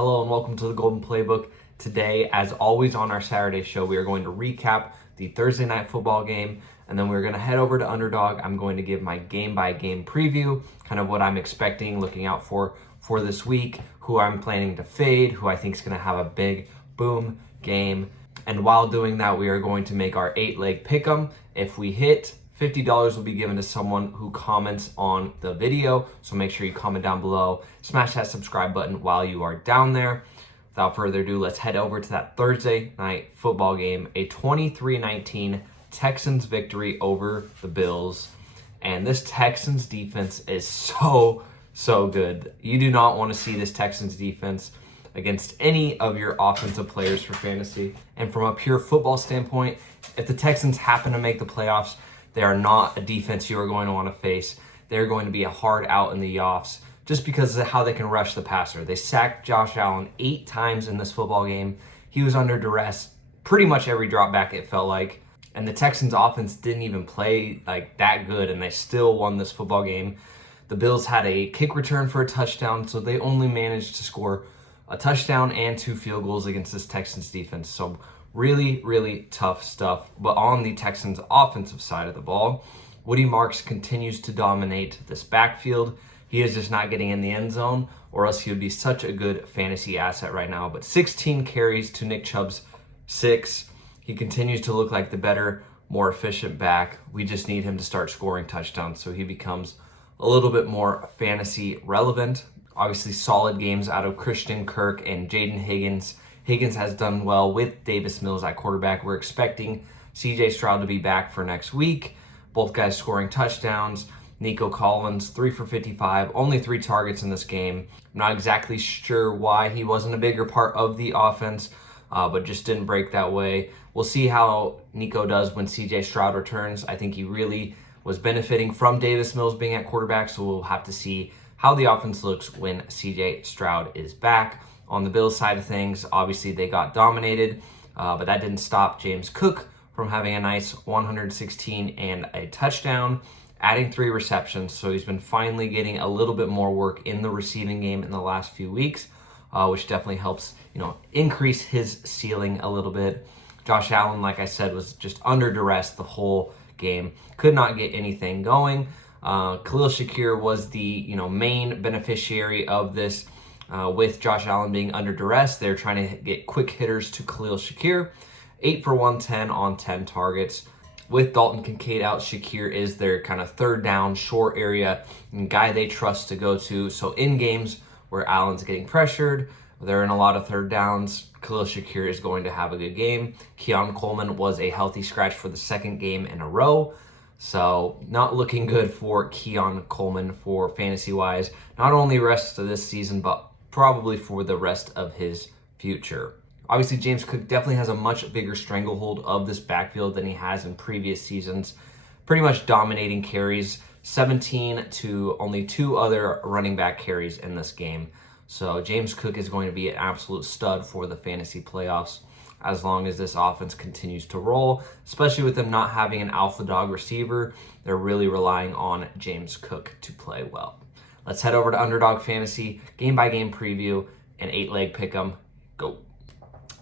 Hello and welcome to the Golden Playbook. Today, as always on our Saturday show, we are going to recap the Thursday night football game, and then we're going to head over to Underdog. I'm going to give my game-by-game preview, kind of what I'm expecting, looking out for this week, who I'm planning to fade, who I think is going to have a big boom game. And while doing that, we are going to make our 8-leg pick'em. If we hit, $50 will be given to someone who comments on the video. So make sure you comment down below. Smash that subscribe button while you are down there. Without further ado, let's head over to that Thursday night football game. A 23-19 Texans victory over the Bills. And this Texans defense is so good. You do not want to see this Texans defense against any of your offensive players for fantasy. And from a pure football standpoint, if the Texans happen to make the playoffs, they are not a defense you are going to want to face. They're going to be a hard out in the offs just because of how they can rush the passer. They sacked Josh Allen 8 times in this football game. He was under duress pretty much every drop back, it felt like. And the Texans offense didn't even play like that good, and they still won this football game. The Bills had a kick return for a touchdown, so they only managed to score a touchdown and 2 field goals against this Texans defense. So really tough stuff. But on the Texans offensive side of the ball, Woody Marks continues to dominate this backfield. He is just not getting in the end zone, or else he would be such a good fantasy asset right now. But 16 carries to Nick Chubb's 6. He continues to look like the better, more efficient back. We just need him to start scoring touchdowns so he becomes a little bit more fantasy relevant. Obviously, solid games out of Christian Kirk and Jaden Higgins. Higgins has done well with Davis Mills at quarterback. We're expecting CJ Stroud to be back for next week. Both guys scoring touchdowns. Nico Collins, 3 for 55, only 3 targets in this game. I'm not exactly sure why he wasn't a bigger part of the offense, but just didn't break that way. We'll see how Nico does when CJ Stroud returns. I think he really was benefiting from Davis Mills being at quarterback, so we'll have to see how the offense looks when CJ Stroud is back. On the Bills side of things, obviously they got dominated, but that didn't stop James Cook from having a nice 116 and a touchdown, adding 3 receptions. So he's been finally getting a little bit more work in the receiving game in the last few weeks, which definitely helps, increase his ceiling a little bit. Josh Allen, like I said, was just under duress the whole game. Could not get anything going. Khalil Shakir was the, main beneficiary of this. With Josh Allen being under duress, they're trying to get quick hitters to Khalil Shakir. 8 for 110 on 10 targets. With Dalton Kincaid out, Shakir is their kind of third down, short area and guy they trust to go to. So in games where Allen's getting pressured, they're in a lot of third downs, Khalil Shakir is going to have a good game. Keon Coleman was a healthy scratch for the second game in a row. So not looking good for Keon Coleman for fantasy-wise. Not only rest of this season, but probably for the rest of his future. Obviously, James Cook definitely has a much bigger stranglehold of this backfield than he has in previous seasons. Pretty much dominating carries, 17 to only 2 other running back carries in this game. So James Cook is going to be an absolute stud for the fantasy playoffs as long as this offense continues to roll, especially with them not having an alpha dog receiver. They're really relying on James Cook to play well. Let's head over to Underdog Fantasy, game-by-game preview, and 8-leg pick'em. Go.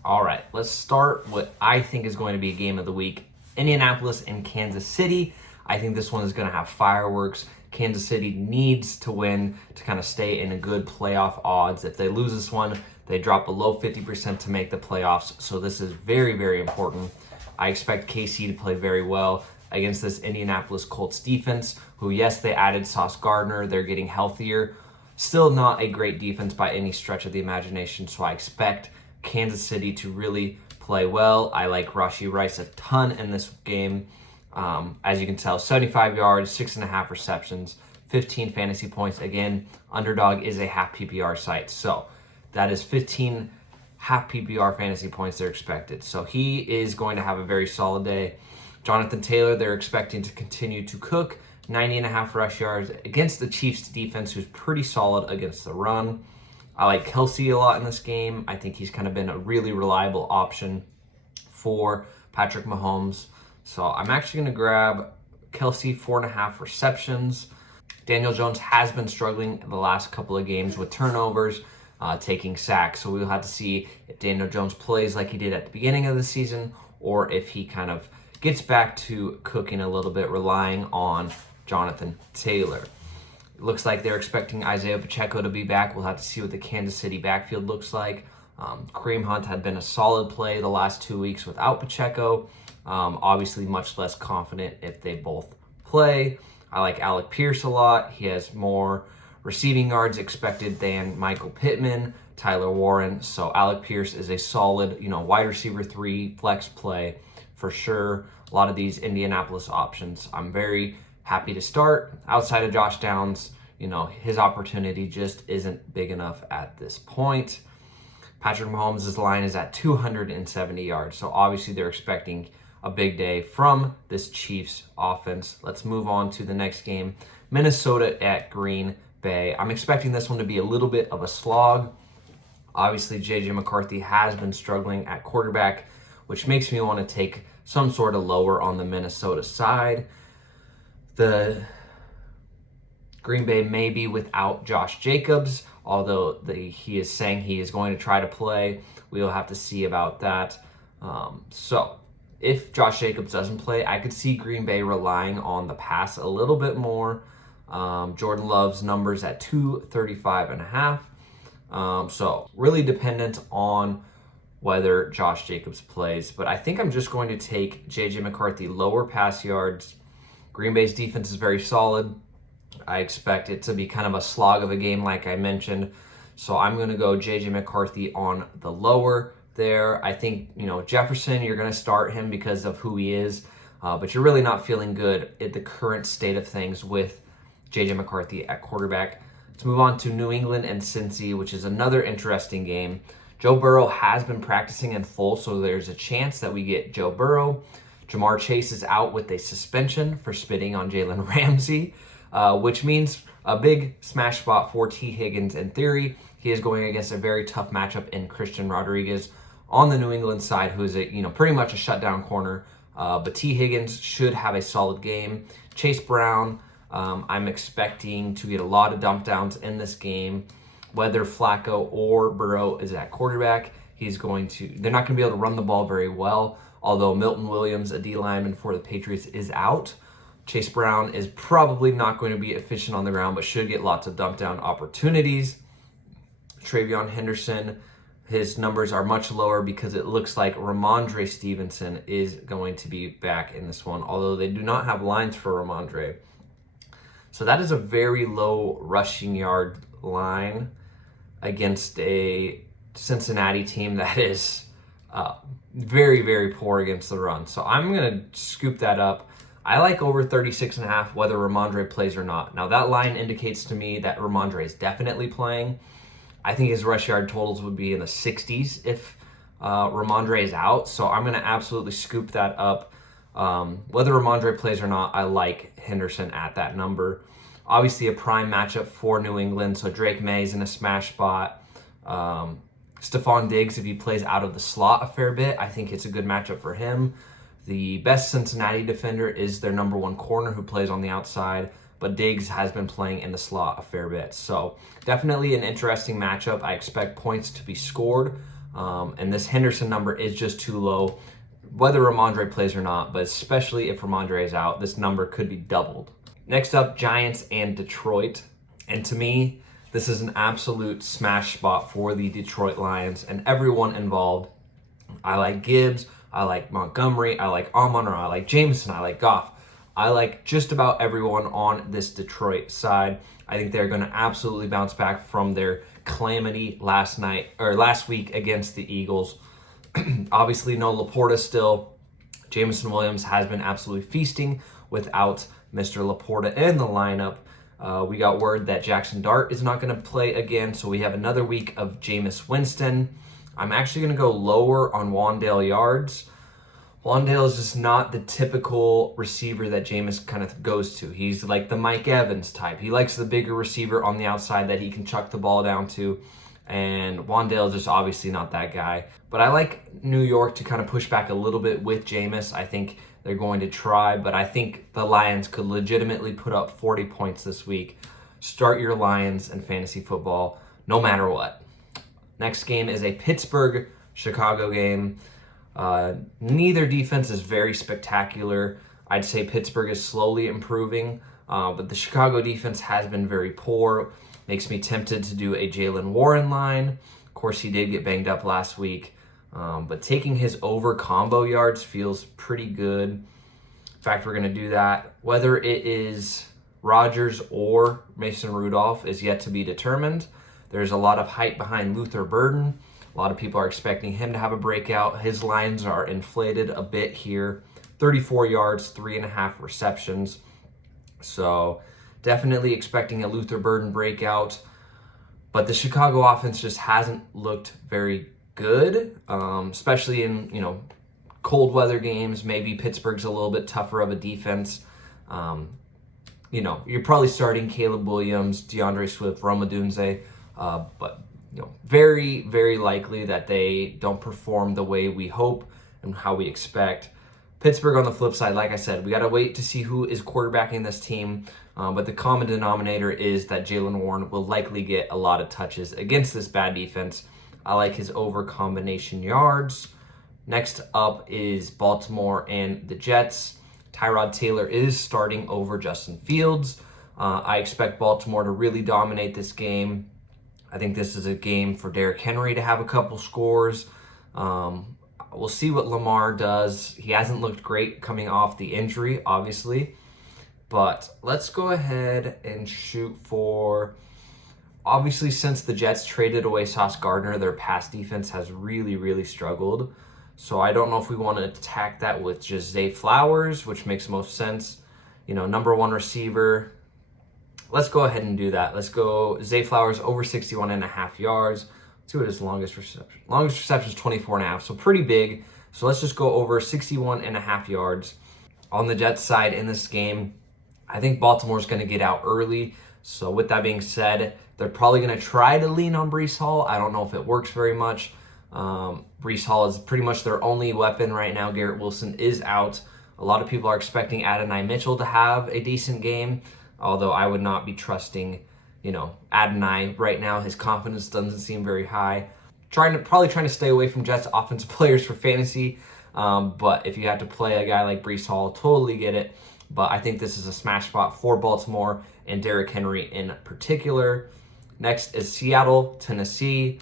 All right, let's start what I think is going to be a game of the week. Indianapolis and Kansas City. I think this one is going to have fireworks. Kansas City needs to win to kind of stay in a good playoff odds. If they lose this one, they drop below 50% to make the playoffs. So this is very important. I expect KC to play very well against this Indianapolis Colts defense, who, yes, they added Sauce Gardner. They're getting healthier. Still not a great defense by any stretch of the imagination, so I expect Kansas City to really play well. I like Rashee Rice a ton in this game. As you can tell, 75 yards, 6.5 receptions, 15 fantasy points. Again, Underdog is a half PPR site, so that is 15 half PPR fantasy points they're expected. So he is going to have a very solid day. Jonathan Taylor, they're expecting to continue to cook. 90.5 rush yards against the Chiefs defense, who's pretty solid against the run. I like Kelsey a lot in this game. I think he's kind of been a really reliable option for Patrick Mahomes. So I'm actually going to grab Kelsey, 4.5 receptions. Daniel Jones has been struggling the last couple of games with turnovers. taking sacks. So we'll have to see if Daniel Jones plays like he did at the beginning of the season, or if he kind of gets back to cooking a little bit, relying on Jonathan Taylor. It looks like they're expecting Isaiah Pacheco to be back. We'll have to see what the Kansas City backfield looks like. Kareem Hunt had been a solid play the last 2 weeks without Pacheco. Obviously, much less confident if they both play. I like Alec Pierce a lot. He has more receiving yards expected than Michael Pittman, Tyler Warren. So Alec Pierce is a solid, wide receiver 3 flex play for sure. A lot of these Indianapolis options I'm very happy to start. Outside of Josh Downs, his opportunity just isn't big enough at this point. Patrick Mahomes' line is at 270 yards. So obviously they're expecting a big day from this Chiefs offense. Let's move on to the next game. Minnesota at Green Bay. I'm expecting this one to be a little bit of a slog. Obviously, J.J. McCarthy has been struggling at quarterback, which makes me want to take some sort of lower on the Minnesota side. The Green Bay may be without Josh Jacobs, although he is saying he is going to try to play. We'll have to see about that. So if Josh Jacobs doesn't play, I could see Green Bay relying on the pass a little bit more. Jordan Love's numbers at 235.5. So really dependent on whether Josh Jacobs plays. But I think I'm just going to take J.J. McCarthy lower pass yards. Green Bay's defense is very solid. I expect it to be kind of a slog of a game like I mentioned. So I'm going to go J.J. McCarthy on the lower there. I think, Jefferson, you're going to start him because of who he is. But you're really not feeling good at the current state of things with J.J. McCarthy at quarterback. Let's move on to New England and Cincy, which is another interesting game. Joe Burrow has been practicing in full, so there's a chance that we get Joe Burrow. Jamar Chase is out with a suspension for spitting on Jalen Ramsey, which means a big smash spot for T. Higgins in theory. He is going against a very tough matchup in Christian Rodriguez on the New England side, who is pretty much a shutdown corner. But T. Higgins should have a solid game. Chase Brown, I'm expecting to get a lot of dump downs in this game. Whether Flacco or Burrow is at quarterback, they're not going to be able to run the ball very well. Although Milton Williams, a D lineman for the Patriots, is out. Chase Brown is probably not going to be efficient on the ground, but should get lots of dump down opportunities. Travion Henderson, his numbers are much lower because it looks like Ramondre Stevenson is going to be back in this one, although they do not have lines for Ramondre. So that is a very low rushing yard line against a Cincinnati team that is very, very poor against the run. So I'm going to scoop that up. I like over 36.5 whether Ramondre plays or not. Now that line indicates to me that Ramondre is definitely playing. I think his rush yard totals would be in the 60s if Ramondre is out. So I'm going to absolutely scoop that up. Whether Ramondre plays or not, I like Henderson at that number. Obviously a prime matchup for New England. So Drake May's in a smash spot. Stephon Diggs, if he plays out of the slot a fair bit, I think it's a good matchup for him. The best Cincinnati defender is their number 1 corner who plays on the outside, but Diggs has been playing in the slot a fair bit. So definitely an interesting matchup. I expect points to be scored, and this Henderson number is just too low, whether Ramondre plays or not, but especially if Ramondre is out, this number could be doubled. Next up, Giants and Detroit. And to me, this is an absolute smash spot for the Detroit Lions and everyone involved. I like Gibbs, I like Montgomery, I like Amon-Ra, I like Jameson, I like Goff. I like just about everyone on this Detroit side. I think they're going to absolutely bounce back from their calamity last week against the Eagles. Obviously, no Laporta still. Jameson Williams has been absolutely feasting without Mr. Laporta in the lineup. We got word that Jackson Dart is not going to play again, so we have another week of Jameis Winston. I'm actually going to go lower on Wan'Dale yards. Wan'Dale is just not the typical receiver that Jameis kind of goes to. He's like the Mike Evans type. He likes the bigger receiver on the outside that he can chuck the ball down to, and Wan'Dale is just obviously not that guy. But I like New York to kind of push back a little bit with Jameis. I think they're going to try, but I think the Lions could legitimately put up 40 points this week. Start your Lions in fantasy football no matter what. Next game is a Pittsburgh-Chicago game. Neither defense is very spectacular. I'd say Pittsburgh is slowly improving, but the Chicago defense has been very poor. Makes me tempted to do a Jaylen Warren line. Of course, he did get banged up last week, but taking his over combo yards feels pretty good. In fact, we're going to do that. Whether it is Rodgers or Mason Rudolph is yet to be determined. There's a lot of hype behind Luther Burden. A lot of people are expecting him to have a breakout. His lines are inflated a bit here. 34 yards, 3.5 receptions. So definitely expecting a Luther Burden breakout. But the Chicago offense just hasn't looked very good, especially in, cold weather games. Maybe Pittsburgh's a little bit tougher of a defense. You're probably starting Caleb Williams, DeAndre Swift, Rome Odunze, but very, very likely that they don't perform the way we hope and how we expect. Pittsburgh on the flip side, like I said, we got to wait to see who is quarterbacking this team, but the common denominator is that Jaylen Warren will likely get a lot of touches against this bad defense. I like his over combination yards. Next up is Baltimore and the Jets. Tyrod Taylor is starting over Justin Fields. I expect Baltimore to really dominate this game. I think this is a game for Derrick Henry to have a couple scores. We'll see what Lamar does. He hasn't looked great coming off the injury, obviously. But let's go ahead and shoot for... Obviously, since the Jets traded away Sauce Gardner, their pass defense has really, really struggled. So I don't know if we want to attack that with just Zay Flowers, which makes most sense. Number one receiver. Let's go ahead and do that. Let's go Zay Flowers over 61.5 yards. Let's see what his longest reception. Longest reception is 24.5, so pretty big. So let's just go over 61.5 yards. On the Jets side in this game, I think Baltimore's going to get out early. So with that being said, they're probably going to try to lean on Breece Hall. I don't know if it works very much. Breece Hall is pretty much their only weapon right now. Garrett Wilson is out. A lot of people are expecting Adonai Mitchell to have a decent game, although I would not be trusting, Adonai right now. His confidence doesn't seem very high. Probably trying to stay away from Jets offensive players for fantasy, but if you have to play a guy like Breece Hall, totally get it. But I think this is a smash spot for Baltimore and Derrick Henry in particular. Next is Seattle, Tennessee.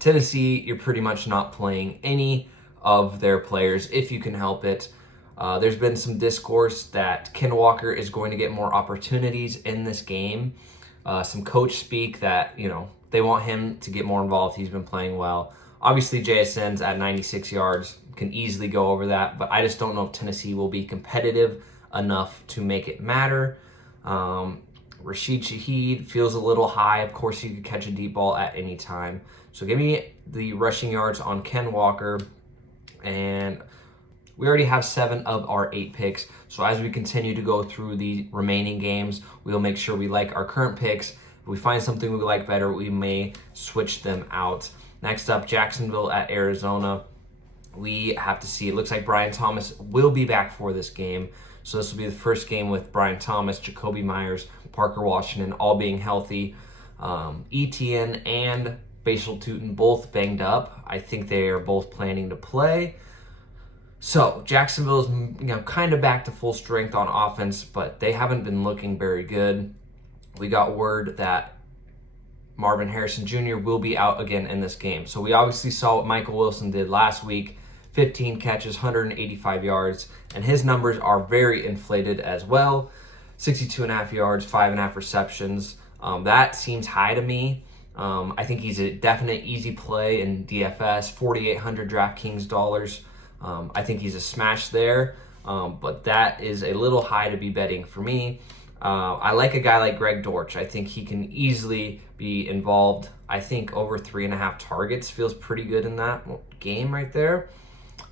Tennessee, you're pretty much not playing any of their players if you can help it. There's been some discourse that Ken Walker is going to get more opportunities in this game. Some coach speak that, they want him to get more involved. He's been playing well. Obviously, JSN's at 96 yards, can easily go over that, but I just don't know if Tennessee will be competitive enough to make it matter. Rashid Shaheed feels a little high. Of course, he could catch a deep ball at any time. So give me the rushing yards on Ken Walker. And we already have 7 of our 8 picks. So as we continue to go through the remaining games, we'll make sure we like our current picks. If we find something we like better, we may switch them out. Next up, Jacksonville at Arizona. We have to see. It looks like Brian Thomas will be back for this game. So this will be the first game with Brian Thomas, Jacoby Myers, Parker Washington all being healthy. Etienne and Basil Tootin both banged up. I think they are both planning to play. So Jacksonville's kind of back to full strength on offense, but they haven't been looking very good. We got word that Marvin Harrison Jr. will be out again in this game. So we obviously saw what Michael Wilson did last week. 15 catches, 185 yards, and his numbers are very inflated as well. 62.5 yards, 5.5 receptions. That seems high to me. I think he's a definite easy play in DFS, 4,800 DraftKings dollars. I think he's a smash there, but that is a little high to be betting for me. I like a guy like Greg Dortch. I think he can easily be involved. I think over 3.5 targets feels pretty good in that game right there.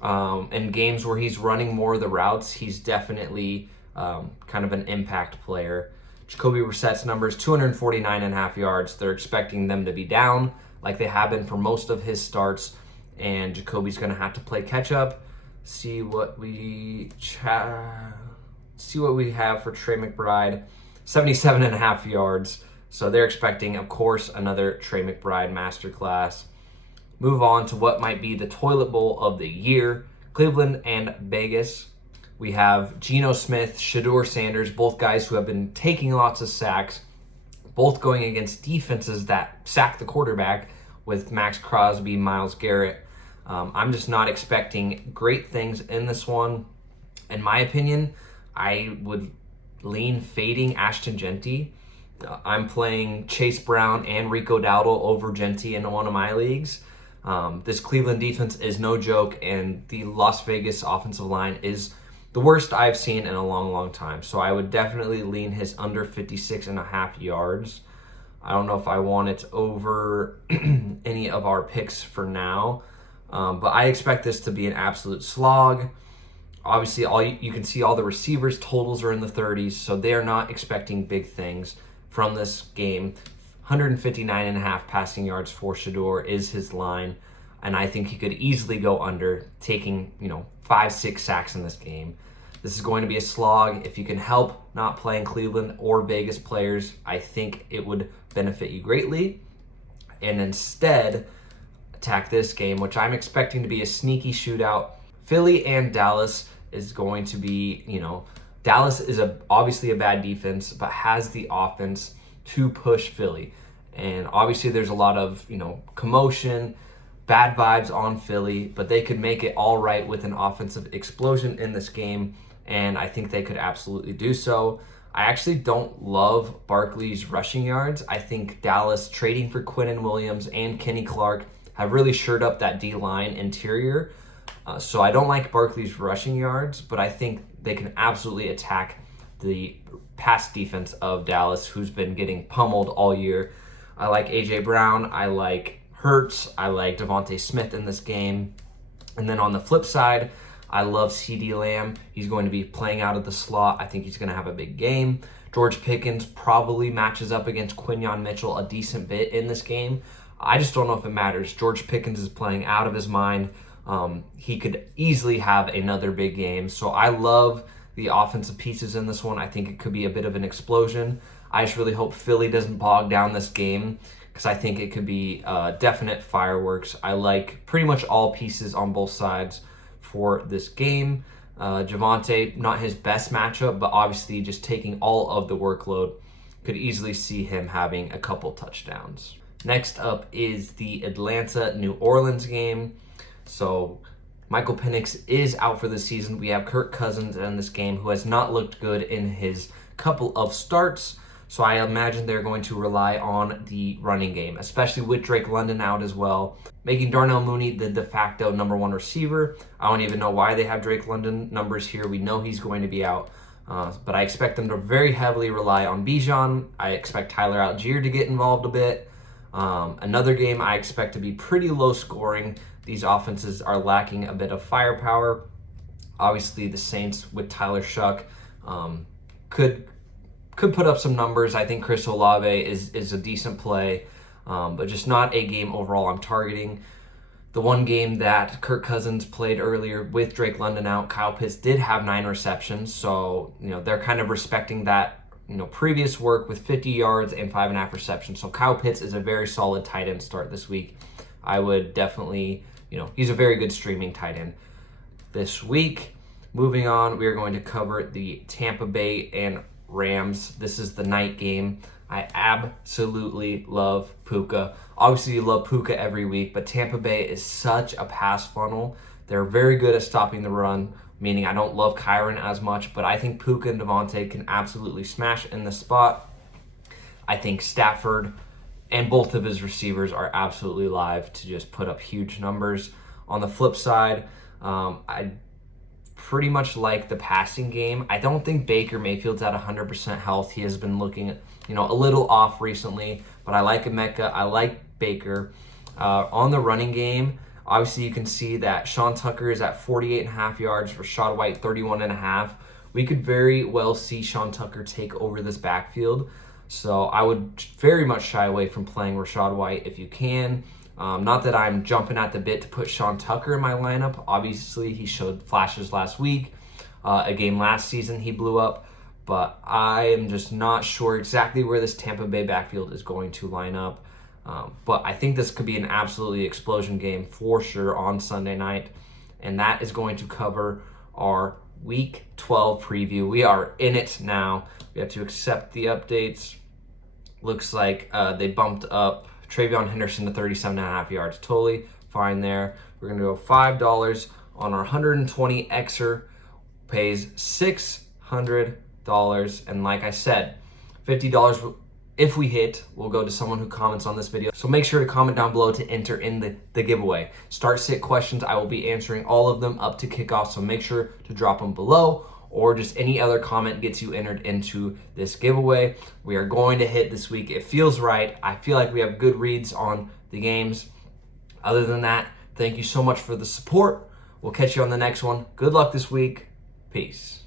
In games where he's running more of the routes, he's definitely kind of an impact player. Jacoby Brissett's numbers, 249.5 yards. They're expecting them to be down like they have been for most of his starts, and Jacoby's going to have to play catch up. See what we have for Trey McBride, 77.5 yards. So they're expecting, of course, another Trey McBride masterclass. move on to what might be the toilet bowl of the year, Cleveland and Vegas. We have Geno Smith, Shedeur Sanders, both guys who have been taking lots of sacks, both going against defenses that sack the quarterback with Max Crosby, Myles Garrett. I'm just not expecting great things in this one. In my opinion, I would lean fading Ashton Genty. I'm playing Chase Brown and Rico Dowdle over Genty in one of my leagues. This Cleveland defense is no joke, and the Las Vegas offensive line is the worst I've seen in a long, long time. So I would definitely lean his under 56.5 yards. I don't know if I want it over any of our picks for now, but I expect this to be an absolute slog. Obviously, you can see all the receivers' totals are in the 30s, so they are not expecting big things from this game. 159.5 passing yards for Shedeur is his line, and I think he could easily go under, taking 5-6 sacks in this game. This is going to be a slog. If you can help not playing Cleveland or Vegas players, I think it would benefit you greatly. And instead, attack this game, which I'm expecting to be a sneaky shootout. Philly and Dallas is going to be, Dallas is obviously a bad defense, but has the offense to push Philly. And obviously there's a lot of, commotion, bad vibes on Philly, but they could make it all right with an offensive explosion in this game, and I think they could absolutely do so. I actually don't love Barkley's rushing yards. I think Dallas trading for Quinnen Williams and Kenny Clark have really shored up that D-line interior. So I don't like Barkley's rushing yards, but I think they can absolutely attack the pass defense of Dallas, who's been getting pummeled all year. I like A.J. Brown. I like Hurts. I like Devontae Smith in this game. And then on the flip side, I love CeeDee Lamb. He's going to be playing out of the slot. I think he's going to have a big game. George Pickens probably matches up against Quinyon Mitchell a decent bit in this game. I just don't know if it matters. George Pickens is playing out of his mind. He could easily have another big game. So I love the offensive pieces in this one. I think it could be a bit of an explosion. I just really hope Philly doesn't bog down this game, because I think it could be definite fireworks. I like pretty much all pieces on both sides for this game. Javonte, not his best matchup, but obviously just taking all of the workload. Could easily see him having a couple touchdowns. Next up is the Atlanta-New Orleans game. So Michael Penix is out for the season. We have Kirk Cousins in this game, who has not looked good in his couple of starts. So I imagine they're going to rely on the running game, especially with Drake London out as well, making Darnell Mooney the de facto number one receiver. I don't even know why they have Drake London numbers here. We know he's going to be out. But I expect them to very heavily rely on Bijan. I expect Tyler Algier to get involved a bit. Another game I expect to be pretty low scoring. These offenses are lacking a bit of firepower. Obviously, the Saints with Tyler Shuck could put up some numbers. I think Chris Olave is a decent play, but just not a game overall I'm targeting. The one game that Kirk Cousins played earlier with Drake London out, Kyle Pitts did have 9 receptions, so they're kind of respecting that previous work with 50 yards and 5.5 receptions. So Kyle Pitts is a very solid tight end start this week. I would definitely, he's a very good streaming tight end this week. Moving on, we are going to cover the Tampa Bay and Rams. This is the night game. I absolutely love Puka. Obviously, you love Puka every week, but Tampa Bay is such a pass funnel. They're very good at stopping the run, meaning I don't love Kyron as much, but I think Puka and Devontae can absolutely smash in this spot. I think Stafford and both of his receivers are absolutely live to just put up huge numbers. On the flip side, I pretty much like the passing game. I don't think Baker Mayfield's at 100% health. He has been looking, a little off recently, but I like Emeka. I like Baker. On the running game, obviously you can see that Sean Tucker is at 48.5 yards, Rachaad White 31.5. We could very well see Sean Tucker take over this backfield. So I would very much shy away from playing Rachaad White if you can. Not that I'm jumping at the bit to put Sean Tucker in my lineup. Obviously, he showed flashes last week. A game last season, he blew up. But I am just not sure exactly where this Tampa Bay backfield is going to line up. But I think this could be an absolutely explosion game for sure on Sunday night. And that is going to cover our Week 12 preview. We are in it now. We have to accept the updates. Looks like they bumped up Travion Henderson to 37.5 yards. Totally fine there. We're going to go $5 on our 120 Xer. Pays $600. And like I said, $50 if we hit will go to someone who comments on this video. So make sure to comment down below to enter in the giveaway. Start sit questions. I will be answering all of them up to kickoff. So make sure to drop them below, or just any other comment gets you entered into this giveaway. We are going to hit this week. It feels right. I feel like we have good reads on the games. Other than that, thank you so much for the support. We'll catch you on the next one. Good luck this week. Peace.